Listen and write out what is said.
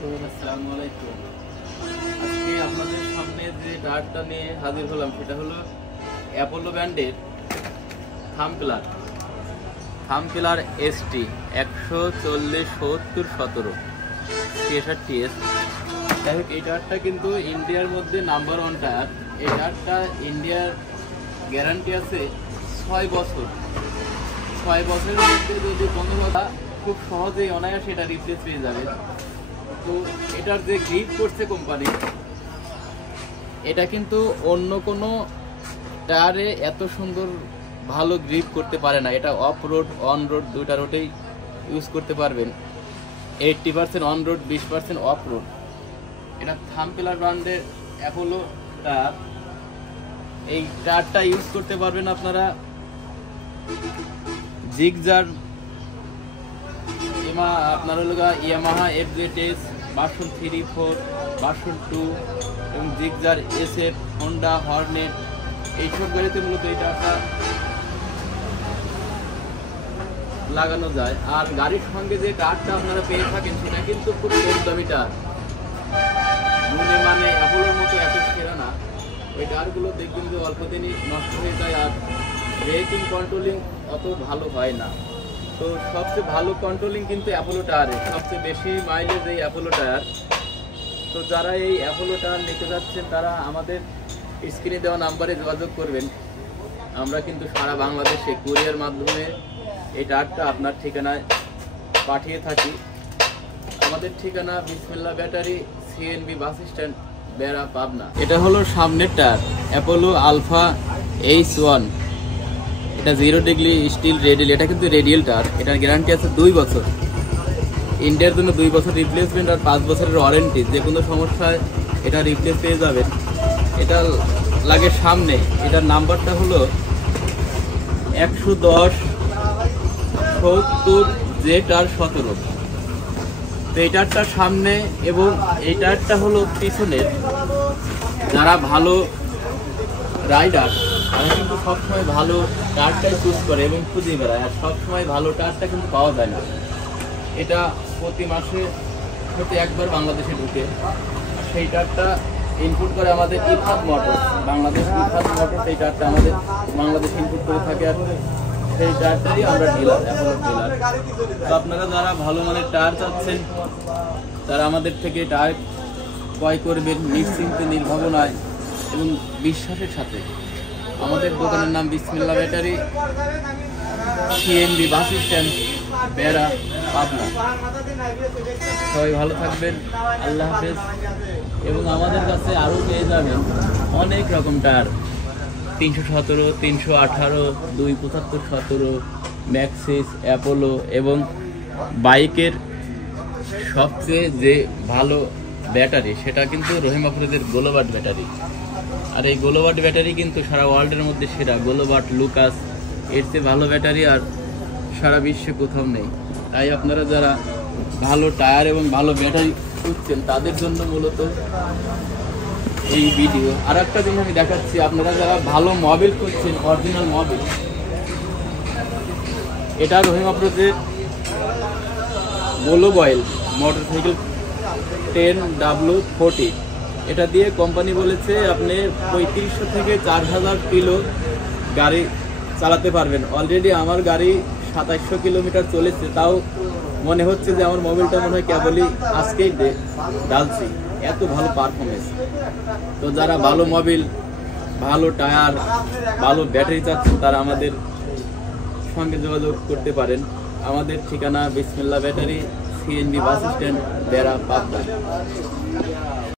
আসসালামু আলাইকুম। আজকে আপনাদের সামনে যে টায়ারটা নিয়ে হাজির হলাম সেটা হলো অ্যাপোলো ব্র্যান্ডের থামপিলার এসটি 140/70/17 63S। যাই হোক, এই টায়ারটা কিন্তু ইন্ডিয়ার মধ্যে নাম্বার 1 টায়ার। এই টায়ারটা ইন্ডিয়ার গ্যারান্টি আছে 6 বছর। 6 বছরের মধ্যে যদি কোনো কথা খুব সহজেই অনায়াসে এটা রিপ্লেস পেয়ে যাবে। তো এটার যে গ্রিপ করছে কোম্পানি, এটা কিন্তু অন্য কোনো টায়ারে এত সুন্দর ভালো গ্রিপ করতে পারে না। এটা অফ রোড অন রোড দুইটা রোডেই ইউজ করতে পারবেন। 80% অন রোড, 20% অফ রোড। এটা থামপিলার ব্র্যান্ডের অ্যাপোলো টায়ার। এই টায়ারটা ইউজ করতে পারবেন আপনারা জিগজার, আপনার হলো ইয়ামাহা FZS ভার্সন 3, 4, ভার্সন 2 এবং জিগজার SF, হোন্ডা, হর্নেট এইসব গাড়িতে মূলত এই টায়ারটা লাগানো যায়। আর গাড়ির সঙ্গে যে টায়ারটা আপনারা পেয়ে থাকেন সেটা কিন্তু খুব কম দামি টায়ার, মানে অ্যাপোলোর মতো এত সেরা না। ওই টায়ারগুলো দেখবেন যে অল্প দিনই নষ্ট হয়ে যায় আর ব্রেকিং কন্ট্রোলিং অত ভালো হয় না। তো সবচেয়ে ভালো কন্ট্রোলিং কিন্তু অ্যাপোলো টায়ারে, সবচেয়ে বেশি মাইলেজ এই অ্যাপোলো টায়ার। তো যারা এই অ্যাপোলো টায়ার নিতে যাচ্ছেন তারা আমাদের স্ক্রিনে দেওয়া নাম্বারে যোগাযোগ করবেন। আমরা কিন্তু সারা বাংলাদেশে কুরিয়ার মাধ্যমে এই টায়ারটা আপনার ঠিকানায় পাঠিয়ে থাকি। আমাদের ঠিকানা বিসমিল্লাহ ব্যাটারি, CNB বাস স্ট্যান্ড, বেড়া, পাবনা। এটা হলো সামনের টায়ার, অ্যাপোলো আলফা H1। এটা 0 ডিগ্রি স্টিল রেডিয়াল। এটা কিন্তু রেডিয়াল টায়ার। এটার গ্যারান্টি আছে 2 বছর। ইন্ডিয়ার জন্য 2 বছর রিপ্লেসমেন্ট আর 5 বছরের ওয়ারেন্টি। যে কোনো সমস্যায় এটা রিপ্লেস পেয়ে যাবেন। এটা লাগে সামনে। এটার নাম্বারটা হলো 110/70Z/17। তো এই টায়ারটার সামনে এবং এই টায়ারটা হলো পিছনের। যারা ভালো রাইডার তারা কিন্তু সবসময় ভালো টায়ারটাই চুজ করে এবং খুঁজে বেড়ায়। আর সবসময় ভালো টায়ারটা কিন্তু পাওয়া যায় না। এটা প্রতি মাসে হয়তো একবার বাংলাদেশে ঢুকে। সেই টায়ারটা ইনপুট করে আমাদের ইরফাদ মোটরস, বাংলাদেশ ইরফাদ মোটরস। এই টায়ারটা আমাদের বাংলাদেশে ইনপুট করে থাকে আর সেই টায়ারটারই আমরা ডিলার, অ্যাপোলো ডিলার। তো আপনারা যারা ভালো মানের টায়ার চাচ্ছেন তারা আমাদের থেকে টায়ার ক্রয় করবেন নিশ্চিন্তে, নির্ভাবনায় এবং বিশ্বাসের সাথে। আমাদের দোকানের নাম বিসমিল্লাহ ব্যাটারি, CNB বাস স্ট্যান্ড, বেড়া, পাবনা। সবাই ভালো থাকবেন, আল্লাহ হাফেজ। এবং আমাদের কাছে আরও পেয়ে যাবেন অনেক রকম টায়ার, 317, 318, 275, 17, ম্যাক্সিস, অ্যাপোলো এবং বাইকের সবচেয়ে যে ভালো ব্যাটারি সেটা কিন্তু রহিমাপুরের গোলোবাট ব্যাটারি। আর এই গোলোবাট ব্যাটারি কিন্তু সারা ওয়ার্ল্ডের মধ্যে সেরা। গোলোবাট, লুকাস, এর চেয়ে ভালো ব্যাটারি আর সারা বিশ্বে কোথাও নেই। তাই আপনারা যারা ভালো টায়ার এবং ভালো ব্যাটারি খুঁজছেন তাদের জন্য মূলত এই ভিডিও। আর একটা জিনিস আমি দেখাচ্ছি, আপনারা যারা ভালো মোবিল খুঁজছেন, অরিজিনাল মোবিল, এটা রহিমাপুরের গোলো বয়েল মোটরসাইকেল 10W40। এটা দিয়ে কোম্পানি বলেছে আপনি 3500 থেকে 4000 কিলো গাড়ি চালাতে পারবেন। অলরেডি আমার গাড়ি 2700 কিলোমিটার চলেছে, তাও মনে হচ্ছে যে আমার মোবিলটা মনে হয় কেবলই আজকেই ডালছি, এত ভালো পারফরমেন্স। তো যারা ভালো মোবিল, ভালো টায়ার, ভালো ব্যাটারি চাচ্ছেন তারা আমাদের সঙ্গে যোগাযোগ করতে পারেন। আমাদের ঠিকানা বিসমিল্লাহ ব্যাটারি, CNB বাস স্ট্যান্ড, বেড়া, পাবনা।